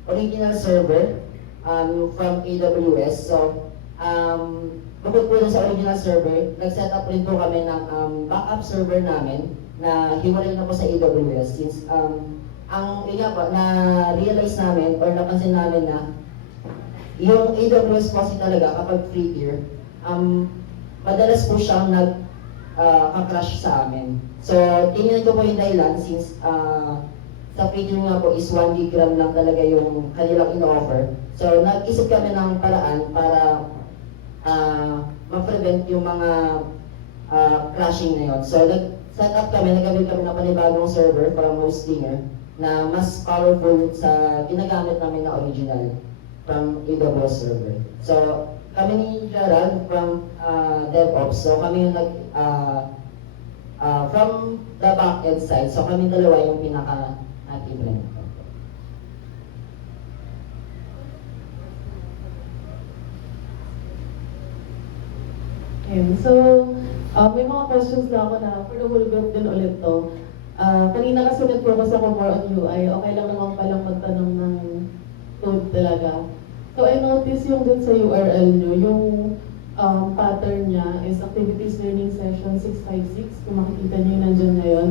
original server from AWS. So, bukod po dun sa original server, nag-set up rin po kami ng backup server namin na hiwalay na po sa AWS since yun nga po, na-realize namin or napansin namin na yung AWS policy talaga kapag free tier, madalas po siyang nag-crash sa amin. So, tingnan ko po yung dahilan since sa feature nga po is 1 GB RAM lang talaga yung kanilang in-offer. So, nag-isip kami ng paraan para ma-prevent yung mga crashing na yun. So, nag-set up kami, nag-build kami ng panibagong server from Hostinger na mas powerful sa ginagamit namin na original from AWS server. So, kami ni Gerald from DevOps, so kami yung from the back-end side, so kami dalawa yung pinaka-implement. Ayan. So, may mga questions na ako na for the whole group din ulit to. Kanina kasi nag-focus ako more on UI. Okay lang naman palang magtanong ng code talaga. So, I noticed yung dun sa URL nyo, yung pattern niya is Activities Learning Session 656. Kung makikita nyo yun, nandyan na yun.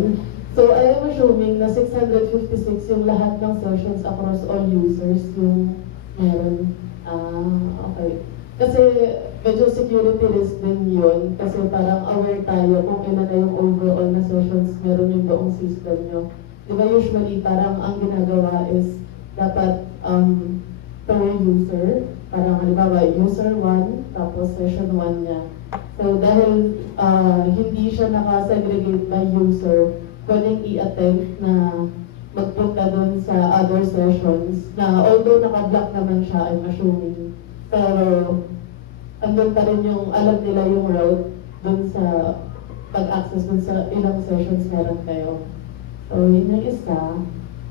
So, I am assuming na 656 yung lahat ng sessions across all users yung meron. Okay. Kasi medyo security risk din yun. Kasi parang aware tayo kung ilan na yung overall na sessions meron yung buong system nyo. Di ba usually parang ang ginagawa is dapat per user. Parang halimbawa user 1 tapos session 1 niya. So dahil hindi siya naka-segregate by user, pwedeng i-attempt na magpunta dun sa other sessions na although naka-block naman siya, I'm assuming. Pero andun pa rin yung alam nila yung route dun sa pag-access dun sa ilang sessions meron kayo. So yun yung isa.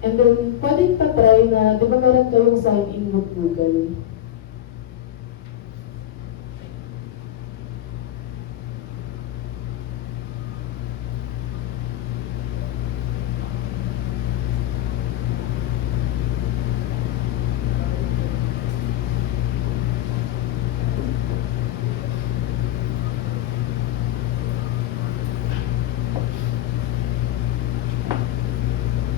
And then pwedeng pa-try na, di ba meron kayong sign in with Google?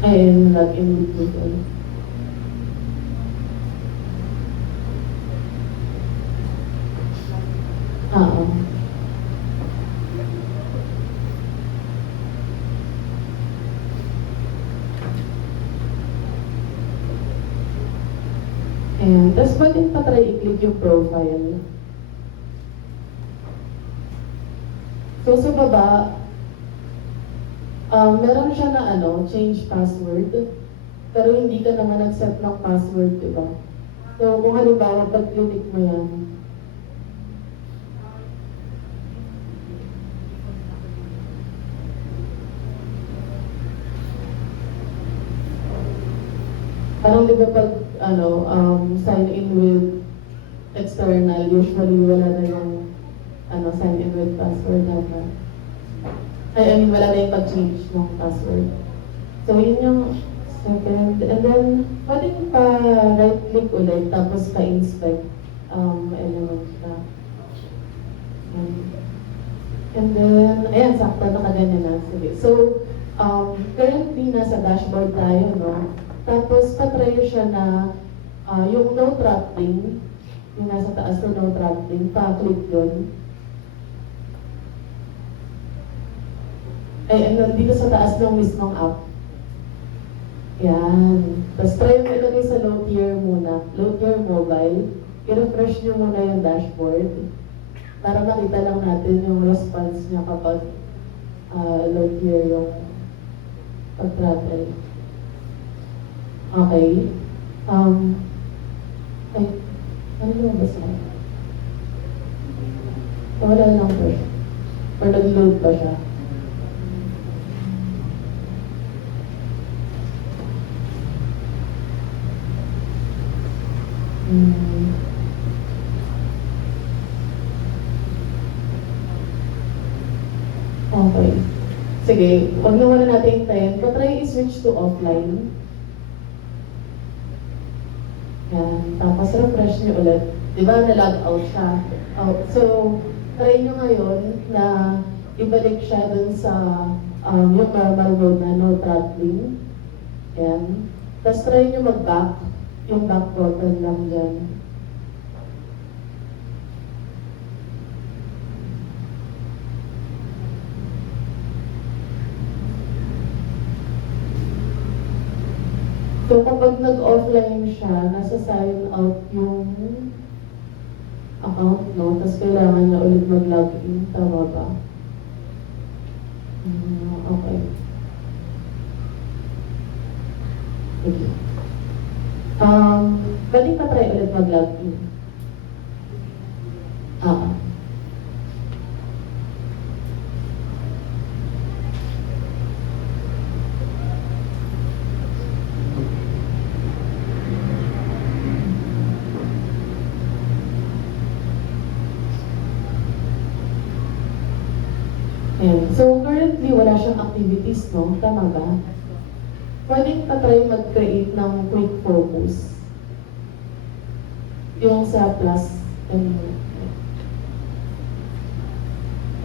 Ayun, login with Google. Oo. Ayan, tapos pwedeng pa-try i-click yung profile. So sa baba, meron siya na change password, pero hindi ka naman nag-set ng password, di ba? So kung halimbawa pag-click mo yan, parang di ba pag, sign in with external, usually wala na yung, sign in with password dapat. I mean, wala na yung pag-change ng password. So, yun yung second. And then, pwedeng pa right-click ulit, tapos pa-inspect elements na. And then, ayan, sakto nakaganyan na. Sige. So, currently, nasa dashboard tayo, no? Tapos, patry siya na yung no throttling, yung nasa taas na no throttling, pa-click yun. Ay, dito sa taas ng mismong app. Yan. Tapos, try mo ilagay sa low tier muna. Low tier mobile. I-refresh nyo muna yung dashboard para makita lang natin yung response niya kapag low tier yung pag-throttle. Okay. Ay, ano yung basta? Wala lang ba siya? Or nag-load ba siya? Okay. Sige, huwag na muna natin hintayin. Patry i-switch to offline. Yan. Tapos refresh nyo ulit. Di ba na-log out siya? So, try nyo ngayon na ibalik siya dun sa yung normal mode na no throttling. Yan. Tapos try nyo mag-back. Yung back button lang dyan. So kapag nag-offline siya, nasa sign out yung account, no? Tapos kailangan niya ulit mag-login. Tama ba? Okay. Okay. Pwede pa try ulit mag-login. Ayan. So, currently, wala siyang activities, no? Tama ba? Pwedeng pa-try mag-create ng quick focus. Yung sa plus.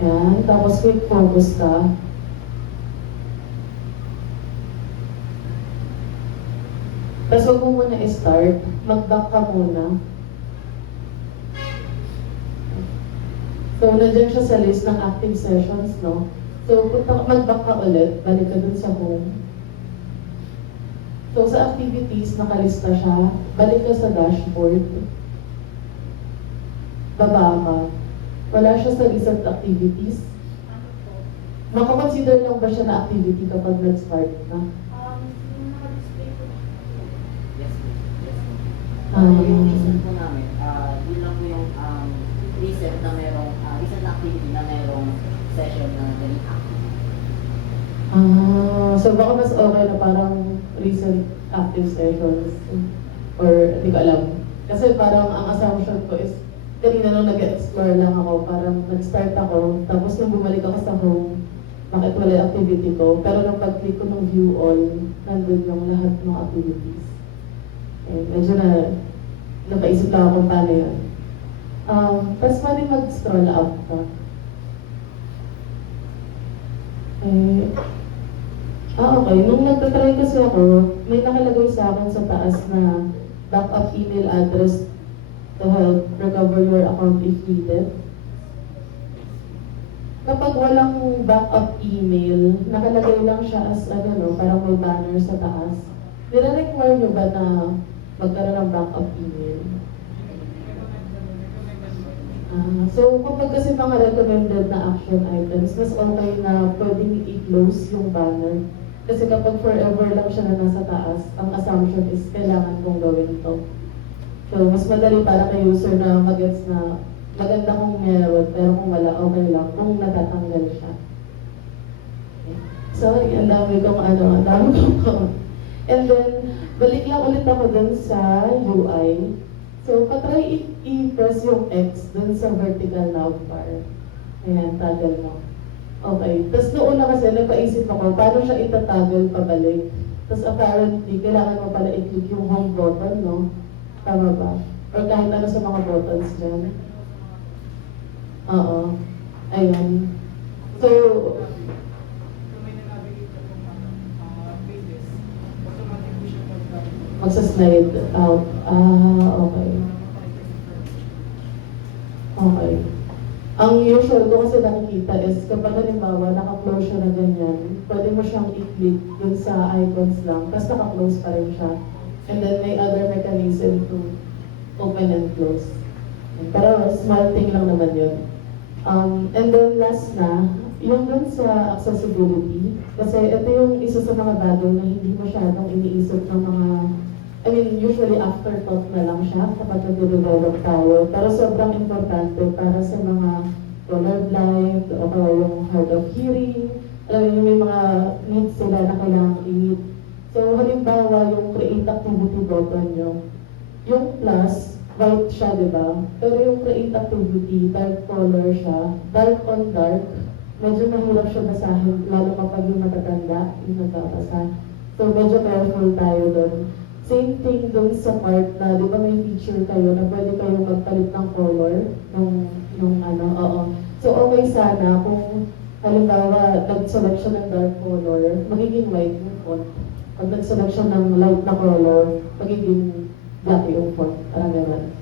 Ayan. Tapos, quick focus ka. Tapos, huwag mo muna i-start. Mag-back ka muna. So, nandiyan siya sa list ng active sessions, no? So, mag-back ka ulit, balik ka dun sa home. So, sa activities, nakalista siya. Balik ka sa dashboard. Baba ka. Wala siya sa list of activities. Makakonsider lang ba siya na activity kapag nag-start na? Yes, yes. Yung reason po namin, yun lang po yung recent na merong, recent activity na merong session na naging active. So baka mas okay na parang recent active sessions or hindi ko alam. Kasi parang ang assumption ko is kanina nung nag-explore lang ako, parang nag-start ako, tapos nung bumalik ako sa home, bakit wala yung activity ko. Pero nung pag-click ko ng view all, nandun yung lahat ng activities. Eh, medyo napaisip lang ako kung paano yun. Tapos pwede mag-scroll up ka. Okay. Nung nagtatry kasi ako, may nakalagay sa akin sa taas na backup email address to help recover your account if needed. Kapag walang backup email, nakalagay lang siya as parang may banner sa taas. Nire-require nyo ba na magkaroon ng backup email? So, kapag kasi mga recommended na action items, mas okay na pwedeng i-close yung banner. Kasi kapag forever lang siya na nasa taas, ang assumption is kailangan kong gawin to. So, mas madali para kay user na mag-gets na maganda kung meron, pero kung wala, okay lang kung natatanggal siya. Okay. Sorry, ang dami kong And then, balik lang ulit ako dun sa UI. So, patry i-press yung X dun sa vertical navbar. Ayan, toggle mo. Okay. Tapos noong una kasi, nagpaisip ako, paano siya itatoggle pabalik? Tapos apparently, kailangan mo pala i-click yung home button, no? Tama ba? Or kahit ano sa mga buttons dyan. Oo. Ayan. So, Kung may na-navigate ka pong pages, automatic po siya magsa-slide out. Okay. Okay. Ang usual ko kasi nakikita is kapag halimbawa naka-close siya na ganyan, pwede mo siyang i-click dun sa icons lang, tapos naka-close pa rin siya. And then may other mechanism to open and close. Pero small thing lang naman yun. And then last na, yung dun sa accessibility, kasi ito yung isa sa mga bagay na hindi masyadong iniisip ng mga, I mean, usually afterthought na lang siya kapag nag-develop tayo. Pero sobrang importante para sa mga colorblind o kaya yung hard of hearing. Alam mo, may mga needs sila na kailangang i-meet. So, halimbawa, yung create activity button nyo, yung plus, white siya, di ba? Pero yung create activity, dark color siya, dark on dark, medyo mahirap siya basahin, lalo kapag yung matatanda, yung nagbabasa. So, medyo careful tayo doon. Same thing dun sa part na, di ba may feature kayo na pwede kayo magpalit ng color nung ano, oo. So, okay sana kung halimbawa, nag-select siya ng dark color, magiging white yung font. Pag nag-select siya ng light na color, magiging black yung font. Parang gano'n.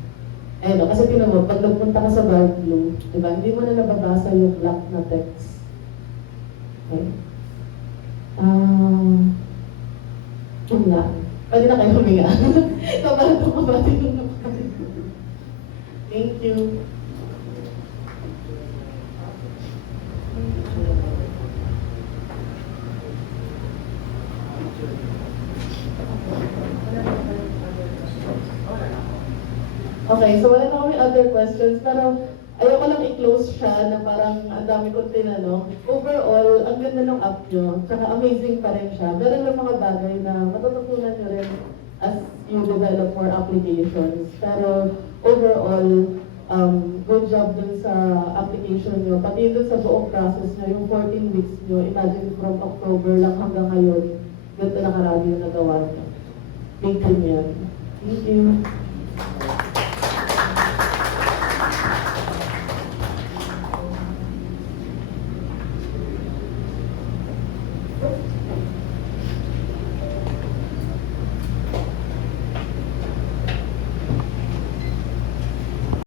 Eh no, kasi tinan mo, pag nagpunta ka sa dark blue, di ba, hindi mo na nababasa yung black na text. Okay. Yun lang. Pwede na kayo huminga. So, parang tumabati yung nakapagod. Thank you. Okay, so wala na kami other questions, pero ayoko lang i-close siya na parang ang dami kong tinanong. Overall, ang ganda ng app nyo, tsaka amazing pa rin siya. Meron lang mga bagay na matututunan nyo rin as you develop more applications. Pero overall, good job dun sa application nyo. Pati dun sa buong process nyo, yung 14 weeks nyo, imagine from October lang hanggang ngayon, ganito na karami yung nagawa nyo. Big team yan. Thank you.